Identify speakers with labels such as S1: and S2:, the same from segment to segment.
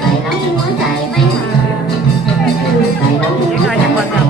S1: ไปแล้วหัวใจไม่หายใจแล้วหัวใจ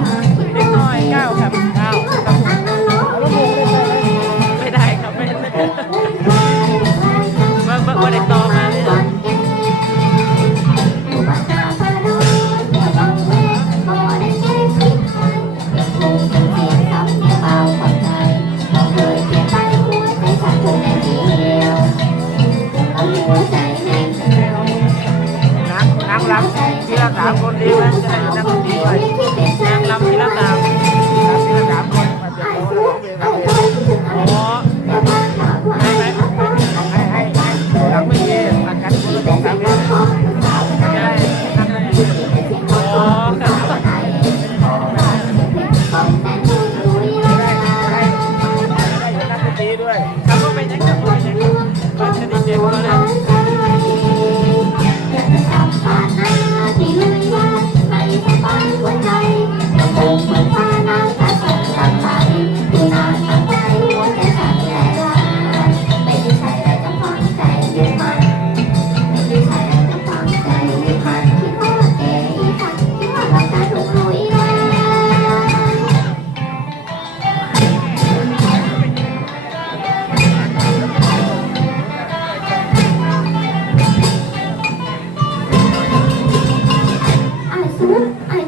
S1: ำรำทีละสามคนดีไหมจะได้นักดนตรีด้วยนางลำทีละสามทีละสามคนมาเจ็บโอ้โหโอ้ให้ไหมให้ให้ให้หลังไม่เย่ตัดกันสองสามคนจะได้นั่งได้โอ้ด้วยครับก็เป็นยังไงก็เป็นยังไงก็จะดีเด่นก็เลย 我们